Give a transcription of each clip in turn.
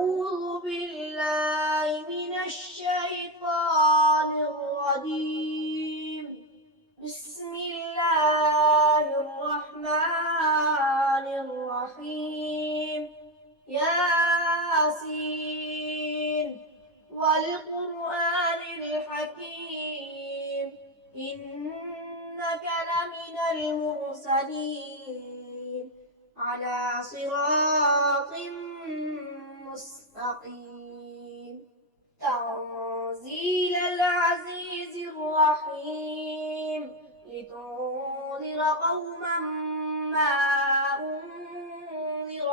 أعوذ بالله من الشيطان الرجيم. بسم الله الرحمن الرحيم. ياسين والقرآن الحكيم إنك لمن المرسلين على صراط مستقيم. تنزيل العزيز الرحيم لتنذر قوما ما أنذر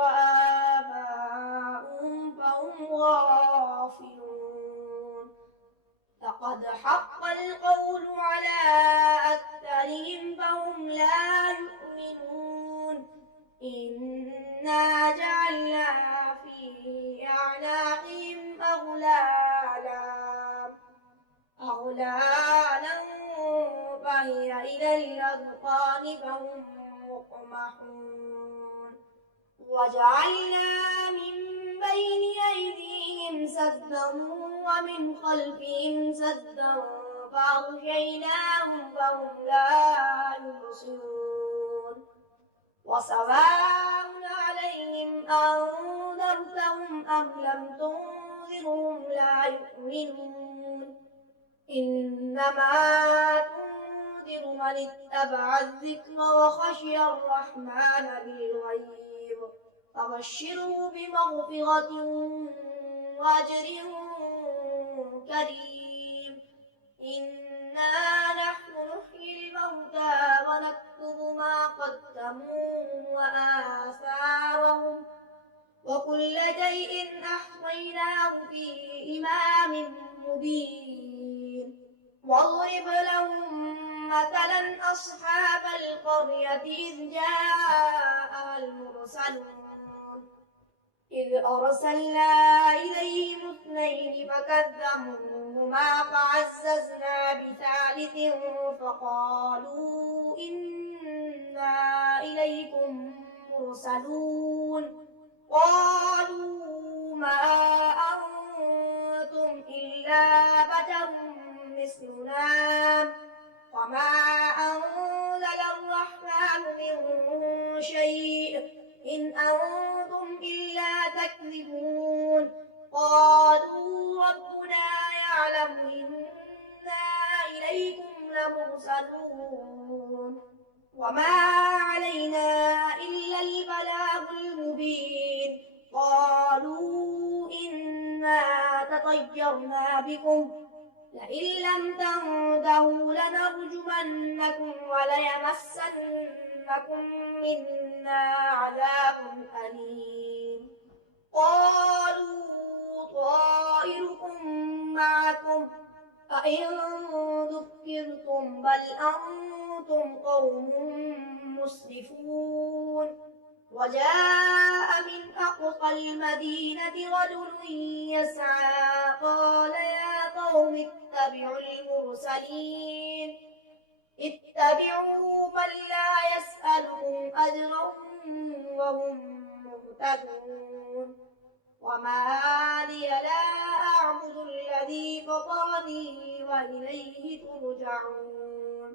آباؤهم فهم غافلون. لقد حق القول على أكثرهم فهم لا يؤمنون. إنا جعلنا في أعناقهم أغلالا فهي إلى الأذقان فهم مقمحون. وجعلنا من بين أيديهم سدا ومن خلفهم سدا فأغشيناهم فهم لا يبصرون. وسواء عليهم أنذرتهم أم لم تنذرهم لا يؤمنون. إنما تنذر من اتبع الذكر وخشي الرحمن بالغيب فبشره بمغفرة وأجر كريم. إنا نحن نحيي الموتى ونكتب ما قدموا وآثارهم وكل شيء أحصيناه في إمام مبين. واضرب لهم مثلا أصحاب القرية إذ جاءها المرسلون إذ أرسلنا إليهم اثنين فكذبوهما فعززنا بثالث فقالوا إنا إليكم مرسلون. قالوا ما أنتم إلا بشر مثلنا وما أنزل الرحمن من شيء إن أنتم إلا تكذبون. قالوا ربنا يعلم إنا إليكم لمرسلون وما علينا إلا البلاغ المبين. قالوا إنا تطيرنا بكم لئن لم تنتهوا لنرجمنكم وليمسنكم منا عذاب أليم. قالوا طائركم معكم أئن ذكرتم بل أنتم قوم مسرفون. وجاء من أقصى المدينة رجل يسعى قال يا قوم اتبعوا المرسلين اتبعوا من لا يسألكم أجرا وهم مهتدون. وما لي لا أعبد الذي فطرني وإليه ترجعون.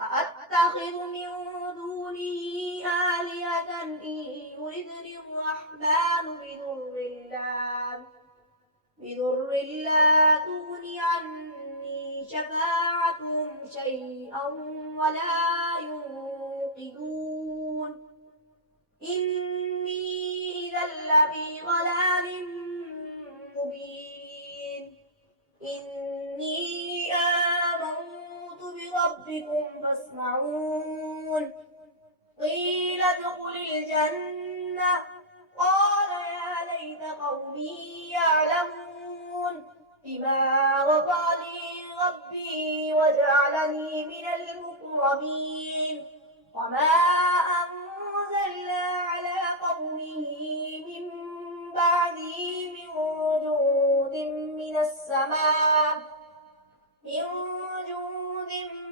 أأتخذ من دونه آلهة إن يردني الرحمن بضر لا تغن عني شفاعتهم شيئا ولا ينقذون. إني إذا لفي ضلال مبين. إني آمنت بربكم فاسمعون. قيل ادخل الجنة قال يا ليت قومي يعلمون بما غفر لي ربي وجعلني من المقربين. وما أنزلنا على قومه من بعده من جند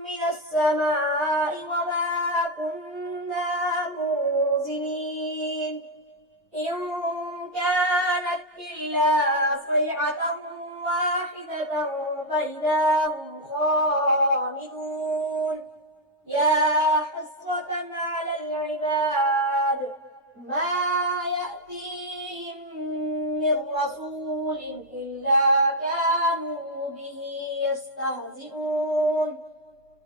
من السماء وما كنا منزلين. إن كانت صيحة واحدة فإذا هم خامدون يا حسرة على العباد ما يأتيهم من رسول إلا كانوا به يستهزئون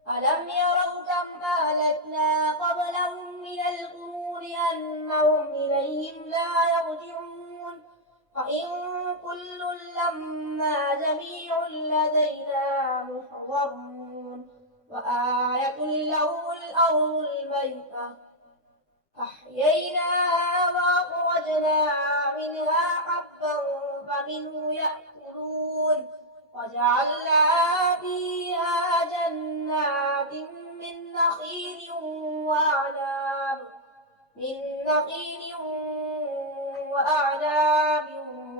ألم يروا كم أهلكنا قبلهم من القرون أنهم إليهم لا يرجعون وإن كل لما جميع لدينا محضرون وآية لهم الأرض الميتة أحييناها وأخرجنا منها حبا فمنه يأكلون وجعلنا فيها جنات من نخيل وأعناب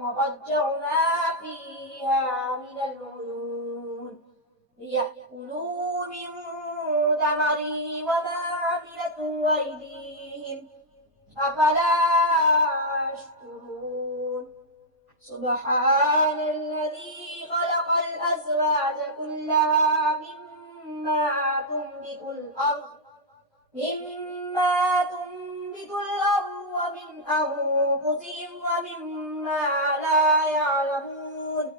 وفجرنا فيها من العيون ليأكلوا من ثمره وما عملته أيديهم أفلا يشكرون سبحان الذي خلق الأزواج كلها مما تنبت الأرض ومن أنفسهم ومما لا يعلمون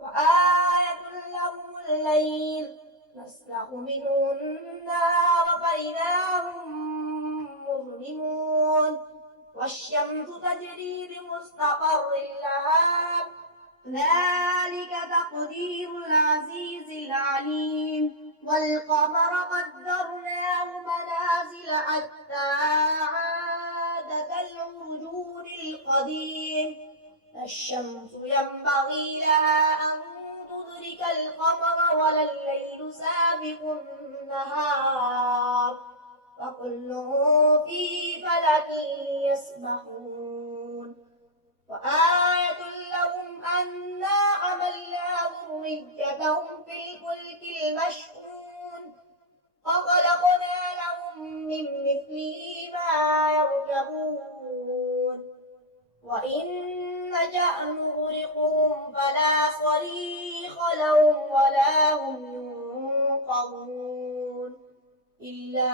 وآية لهم الليل نسلخ منه النهار فإذا هم مظلمون والشمس تجري لمستقر لها ذلك تقدير العزيز العليم والقمر قدرناه منازل حتى عاد كالعرجون القديم الشمس ينبغي لها أن تدرك القمر ولا الليل سابق النهار وكل في فلك يسبحون وآية لهم أنا حملنا ذريتهم في الفلك المشحون وخلقنا لهم من مثله ما يركبون وإن نشأ نغرقهم فلا صريخ لهم ولا هم ينقذون إلا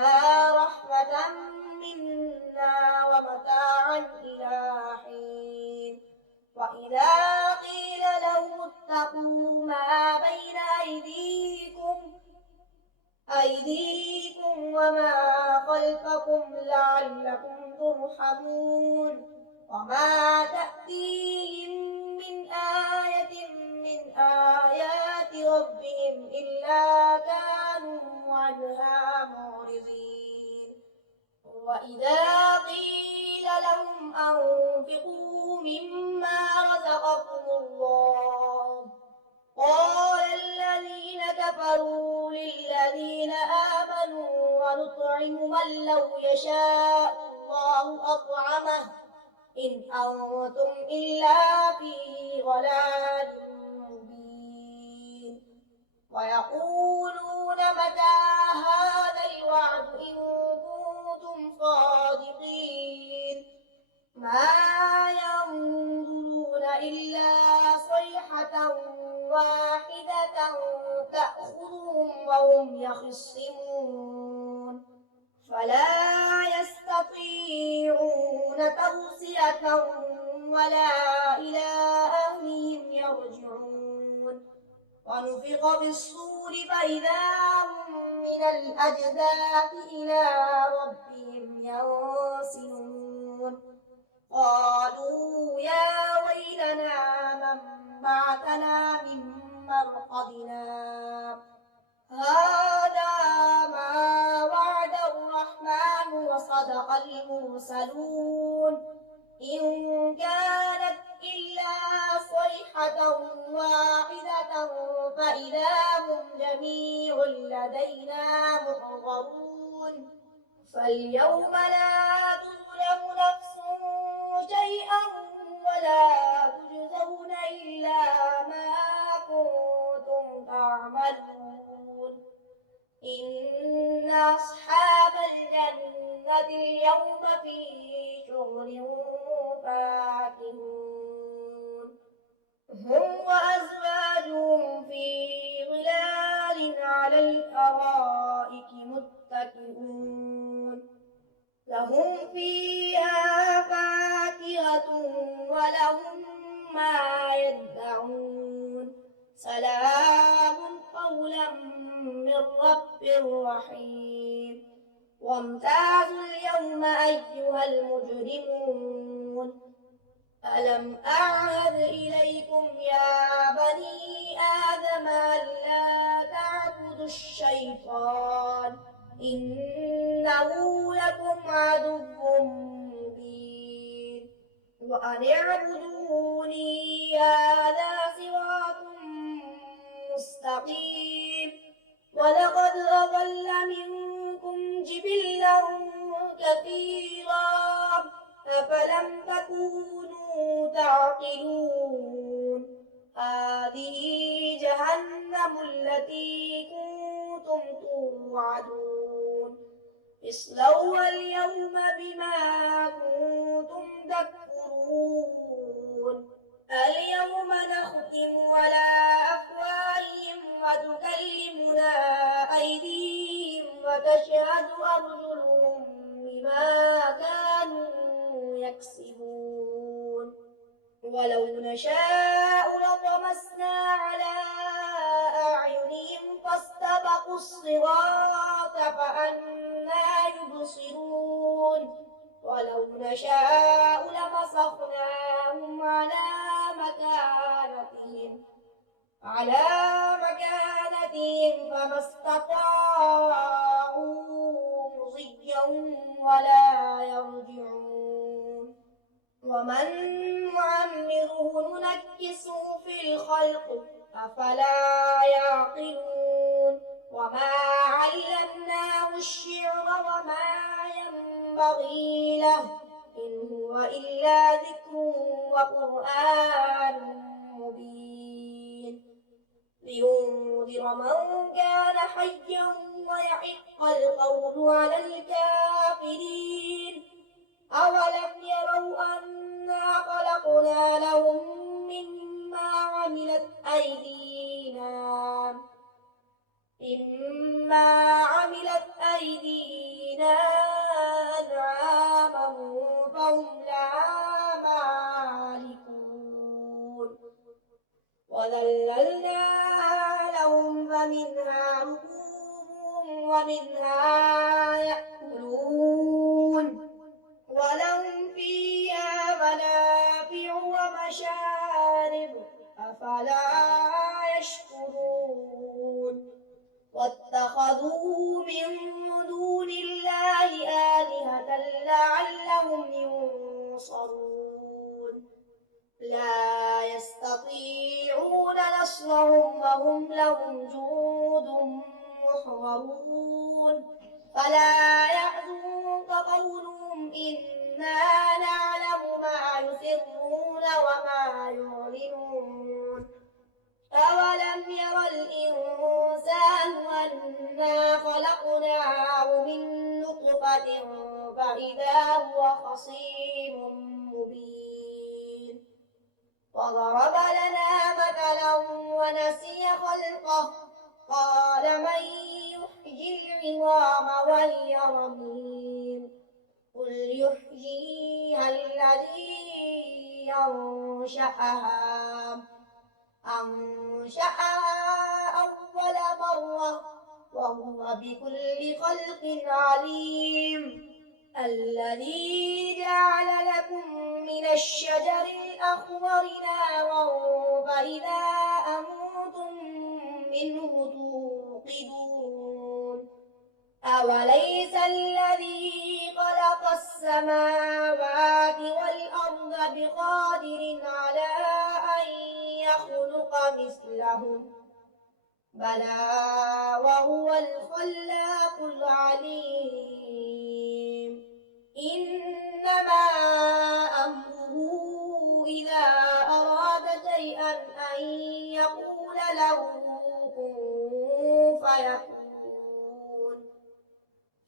رحمة منا ومتاعا إلى حين وإذا قيل لهم اتقوا ما بين أيديكم وما خلفكم لعلكم ترحمون وما تأتيهم من آية من آيات ربهم إلا كانوا عنها معرضين وإذا قيل لهم أنفقوا مما رزقكم الله قال الذين كفروا للذين آمنوا ونطعم من لو يشاء الله أطعمه إن أنتم إلا في ضلال مبين ويقولون متى هذا الوعد إن كنتم صادقين ما ينظرون إلا صيحة واحدة تأخذهم وهم يخصمون فلا يستطيعون توصية ولا إلى أهلهم يرجعون ونفخ في الصور فإذا هم من الأجداث إلى ربهم ينسلون قالوا يا ويلنا من بعثنا من مرقدنا هذا ما وعد الرحمن وصدق المرسلون إن كانت إلا صيحة واحدة فإذا هم جميع لدينا محضرون فاليوم لا تظلم نفس شيئا ولا تجزون إلا ما كنتم تعملون إن أصحاب الجنة اليوم في شغل فاكهون هم لهم ما يدعون سلام قولا من رب رحيم وامتازوا اليوم أيها المجرمون ألم أعهد إليكم يا بني آدم ألا تعبدوا الشيطان إنه لكم عدو مبين وأن اعبدوني هذا صراط مستقيم ولقد أضل منكم جبلا كثيرا أفلم تكونوا تعقلون هذه جهنم التي كنتم توعدون اصلوها اليوم بما كنتم تكفرون اليوم نختم على أفواههم وتكلمنا أيديهم وتشهد أرجلهم بما كانوا يكسبون ولو نشاء لطمسنا على أعينهم فاستبقوا الصراط فأنى يبصرون ولو نشاء لمسخناهم على مكانتهم فما استطاعوا مضيا ولا يرجعون ومن نعمره ننكسه في الخلق أفلا يعقلون وما علمناه الشعر وما ينبغي له إن هو إلا ذكر وقرآن مبين لينذر من كان حيا ويحق القول على الكافرين أولم يروا أنا خلقنا لهم مما عملت أيدينا أنعاما فهم لها مالكون وذللناها لهم فمنها ركوبهم ومنها يأكلون ولهم فيها منافع ومشارب أفلا يشكرون واتخذوا من دون الله آلهة لعلهم ينصرون لا يستطيعون نصرهم وهم لهم جند محضرون فلا يحزنك قولهم إنا نعلم ما يسرون وما يعلنون أولم ير الإنسان أنا خلقناه من نطفة فإذا هو خصيم مبين وضرب لنا مثلا ونسي خلقه قال من يحيي العظام وهي رميم قل يحييها الذي أنشأها أول مرة وهو بكل خلق عليم الذي جعل لكم من الشجر الأخضر نارا فإذا أنتم منه توقدون أوليس الذي خلق السماوات والأرض بقادر على أن يخلق مثلهم بلى وهو الخلاق العليم إنما أمره إذا أراد شيئا أن يقول له كن فيكون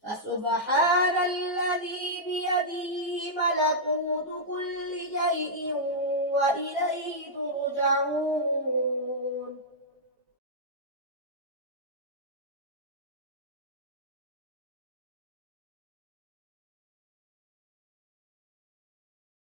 فسبحان الذي بيده ملكوت كل شيء وإليه ترجعون